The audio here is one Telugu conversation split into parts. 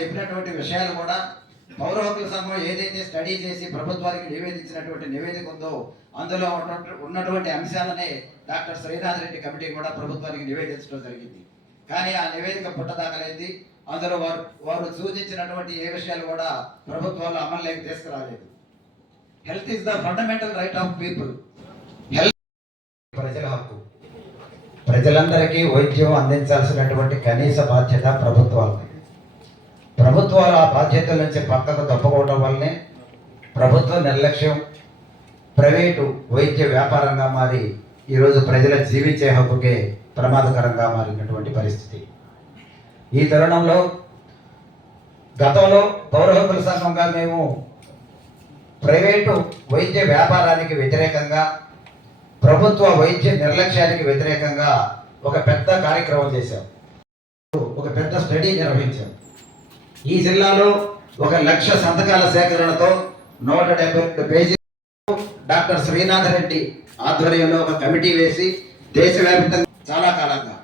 చెప్పినటువంటి విషయాలు కూడా పౌర హక్కుల సంఘం ఏదైతే స్టడీ చేసి ప్రభుత్వానికి నివేదించినటువంటి నివేదిక ఉందో అందులో ఉన్నటువంటి- ఉన్నటువంటి అంశాలనే డాక్టర్ శ్రీనాథ్ రెడ్డి కమిటీ కూడా ప్రభుత్వానికి నివేదించడం జరిగింది. కానీ ఆ నివేదిక పుట్టదాకలైంది. అందులో వారు వారు సూచించినటువంటి ఏ విషయాలు కూడా ప్రభుత్వాలు అమలులోకి తీసుకురాలేదు. Health is the fundamental right of people health ప్రజల హక్కు. ప్రజలందరికీ వైద్యం అందించాల్సినటువంటి కనీస బాధ్యత ప్రభుత్వాలది. ప్రభుత్వాలు ఆ బాధ్యతల నుంచి పక్కకు తప్పుకోవడం వల్లనే ప్రభుత్వ నిర్లక్ష్యం ప్రైవేటు వైద్య వ్యాపారంగా మారి ఈరోజు ప్రజల జీవించే హక్కుకే ప్రమాదకరంగా మారినటువంటి పరిస్థితి. ఈ తరుణంలో గతంలో పౌర హక్కుల సంఘంగా మేము ప్రైవేటు వైద్య వ్యాపారానికి వ్యతిరేకంగా ప్రభుత్వ వైద్య నిర్లక్ష్యానికి వ్యతిరేకంగా ఒక పెద్ద కార్యక్రమం చేశాం. ఒక పెద్ద స్టడీ నిర్వహించాం. ఈ జిల్లాలో ఒక లక్ష సంతకాల సేకరణతో నూట డెబ్బై రెండు పేజీ డాక్టర్ శ్రీనాథ్ రెడ్డి ఆధ్వర్యంలో ఒక కమిటీ వేసి దేశవ్యాప్తంగా చాలా కాలంగా.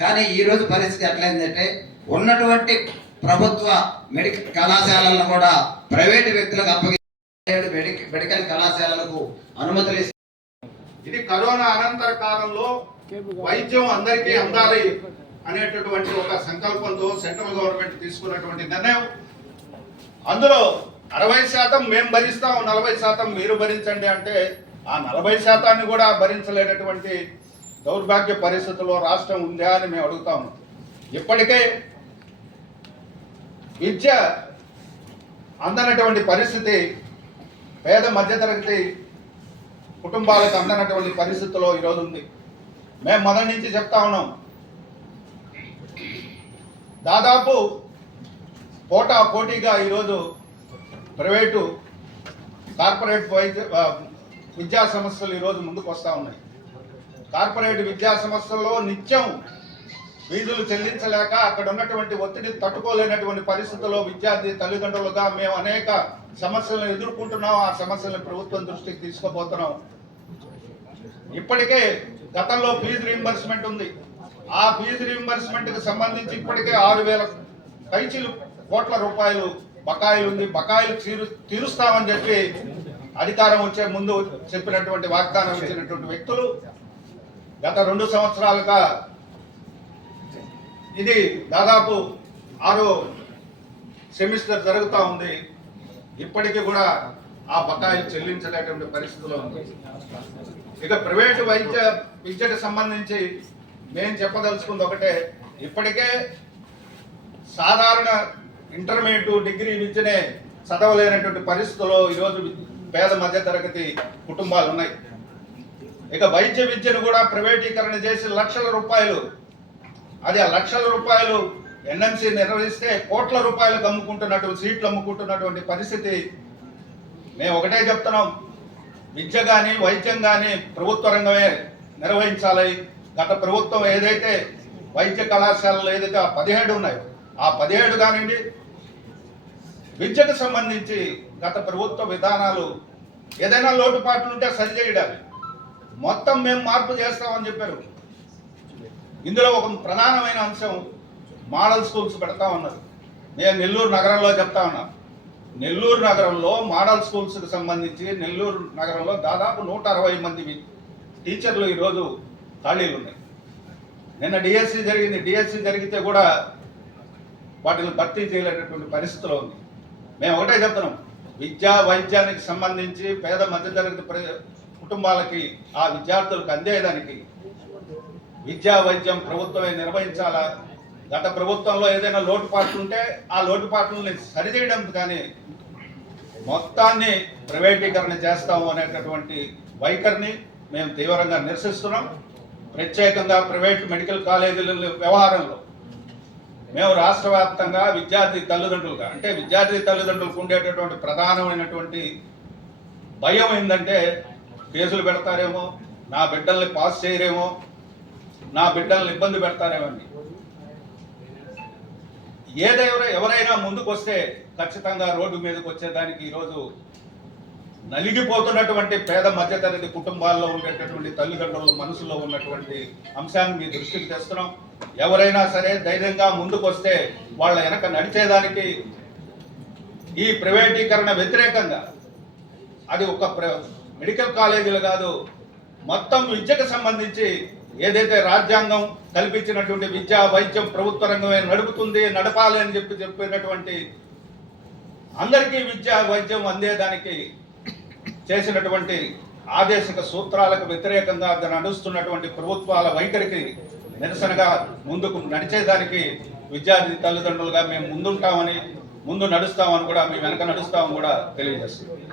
కానీ ఈ రోజు పరిస్థితి ఎట్లయిందంటే ఉన్నటువంటి ప్రభుత్వ మెడికల్ కళాశాలలను కూడా ప్రైవేటు వ్యక్తులకు అప్పగించే మెడికల్ మెడికల్ కళాశాలలకు అనుమతులు ఇది కరోనా అనంతర కాలంలో వైద్యం అందరికీ అందాలి. అనేటటువంటి ఒక సంకల్పంతో సెంట్రల్ గవర్నమెంట్ తీసుకున్నటువంటి నిర్ణయం. అందులో అరవై శాతం మేము భరిస్తాం నలభై శాతం మీరు భరించండి అంటే ఆ నలభై శాతాన్ని కూడా భరించలేనటువంటి దౌర్భాగ్య పరిస్థితుల్లో రాష్ట్రం ఉందా అని మేము అడుగుతాము ఇప్పటికే విద్య అందనటువంటి పరిస్థితి పేద మధ్యతరగతి కుటుంబాలకు అందనటువంటి పరిస్థితిలో ఈరోజు ఉంది. మేము మొదటి నుంచి చెప్తా ఉన్నాం. దాదాపు పోటా పోటీగా ఈరోజు ప్రైవేటు కార్పొరేట్ వైద్య విద్యా సంస్థలు ఈరోజు ముందుకు వస్తూ ఉన్నాయి. కార్పొరేట్ విద్యా సంస్థల్లో నిత్యం ఫీజులు చెల్లించలేక అక్కడ ఉన్నటువంటి ఒత్తిడి తట్టుకోలేనటువంటి పరిస్థితుల్లో విద్యార్థి తల్లిదండ్రులుగా మేము అనేక సమస్యలను ఎదుర్కొంటున్నాం. ఆ సమస్యలను ప్రభుత్వం దృష్టికి తీసుకుపోతున్నాం. ఇప్పటికే గతంలో ఫీజు రీంబర్స్మెంట్ ఉంది. ఆ ఫీజు రీంబర్స్మెంట్కి సంబంధించి ఇప్పటికే ఆరు వేల పైచిలు కోట్ల రూపాయలు బకాయిలు ఉంది. బకాయిలు తీరు తీరుస్తామని చెప్పి అధికారం వచ్చే ముందు చెప్పినటువంటి వాగ్దానం ఇచ్చినటువంటి వ్యక్తులు గత రెండు సంవత్సరాలుగా ఇది దాదాపు ఆరో సెమిస్టర్ జరుగుతూ ఉంది. ఇప్పటికీ కూడా ఆ బకాయిలు చెల్లించలేటువంటి పరిస్థితిలో ఉంది. ఇక ప్రైవేటు వైద్య విద్యకు సంబంధించి నేను చెప్పదలుచుకుంది ఒకటే. ఇప్పటికే సాధారణ ఇంటర్మీడియట్ డిగ్రీ విద్యనే చదవలేనటువంటి పరిస్థితుల్లో ఈరోజు పేద మధ్యతరగతి కుటుంబాలు ఉన్నాయి. ఇక వైద్య విద్యను కూడా ప్రైవేటీకరణ చేసి లక్షల రూపాయలు అది ఆ లక్షల రూపాయలు ఎన్ఎంసీ నిర్వహిస్తే కోట్ల రూపాయలకు అమ్ముకుంటున్నటువంటి సీట్లు అమ్ముకుంటున్నటువంటి పరిస్థితి మేము ఒకటే చెప్తున్నాం. విద్య కానీ వైద్యం కానీ ప్రభుత్వ రంగమే నిర్వహించాలి. గత ప్రభుత్వం ఏదైతే వైద్య కళాశాలలు ఏదైతే ఆ పదిహేడు ఉన్నాయో ఆ పదిహేడు కానివ్వండి విద్యకు సంబంధించి గత ప్రభుత్వ విధానాలు ఏదైనా లోటుపాట్లు ఉంటే సరిచేయడాలి మొత్తం మేము మార్పు చేస్తామని చెప్పారు. ఇందులో ఒక ప్రధానమైన అంశం మోడల్ స్కూల్స్ పెడతా ఉన్నారు. నేను నెల్లూరు నగరంలో చెప్తా ఉన్నాను నెల్లూరు నగరంలో మోడల్ స్కూల్స్కి సంబంధించి నెల్లూరు నగరంలో దాదాపు నూట అరవై మంది టీచర్లు ఈరోజు ఖాళీలు ఉన్నాయి. నిన్న డిఎస్సి జరిగింది. డిఎస్సి జరిగితే కూడా వాటిని భర్తీ చేయలేటటువంటి పరిస్థితిలో ఉంది. మేము ఒకటే చెప్తున్నాం. విద్యా వైద్యానికి సంబంధించి పేద మధ్యతరగతి ప్ర- కుటుంబాలకి ఆ విద్యార్థులకు అందేదానికి విద్యా వైద్యం ప్రభుత్వమే నిర్వహించాలా? గత ప్రభుత్వంలో ఏదైనా లోటుపాట్లు ఉంటే ఆ లోటుపాట్లని సరిచేయడం కానీ మొత్తాన్ని ప్రైవేటీకరణ చేస్తాము అనేటటువంటి వైఖరిని మేము తీవ్రంగా నిరసిస్తున్నాం. ప్రత్యేకంగా ప్రైవేట్ మెడికల్ కాలేజీల వ్యవహారంలో మేము రాష్ట్ర వ్యాప్తంగా విద్యార్థి తల్లిదండ్రులుగా అంటే విద్యార్థి తల్లిదండ్రులకు ఉండేటటువంటి ప్రధానమైనటువంటి భయం ఏంటంటే కేసులు పెడతారేమో నా బిడ్డల్ని పాస్ చేయరేమో నా బిడ్డల్ని ఇబ్బంది పెడతారేమో అండి ఏదైనా ఎవరైనా ముందుకు వస్తే ఖచ్చితంగా రోడ్డు మీదకి వచ్చేదానికి ఈరోజు నలిగిపోతున్నటువంటి పేద మధ్యతరగతి కుటుంబాల్లో ఉండేటటువంటి తల్లిదండ్రుల మనసులో ఉన్నటువంటి అంశాన్ని మీ దృష్టికి తెస్తున్నాం. ఎవరైనా సరే ధైర్యంగా ముందుకు వస్తే వాళ్ళ వెనక నడిచేదానికి ఈ ప్రైవేటీకరణ వ్యతిరేకంగా అది ఒక ప్ర- మెడికల్ కాలేజీలు కాదు మొత్తం విద్యకు సంబంధించి ఏదైతే రాజ్యాంగం కల్పించినటువంటి విద్యా వైద్యం ప్రభుత్వ రంగమే నడుపుతుంది నడపాలి అని చెప్పి చెప్పినటువంటి అందరికీ విద్య వైద్యం అందేదానికి చేసినటువంటి ఆదేశిక సూత్రాలకు వ్యతిరేకంగా నడుస్తున్నటువంటి ప్రభుత్వాల వైఖరికి నిరసనగా ముందుకు నడిచేదానికి విద్యార్థి తల్లిదండ్రులుగా మేము ముందుంటామని ముందు నడుస్తామని కూడా మేము వెనక నడుస్తామని కూడా తెలియజేస్తున్నాం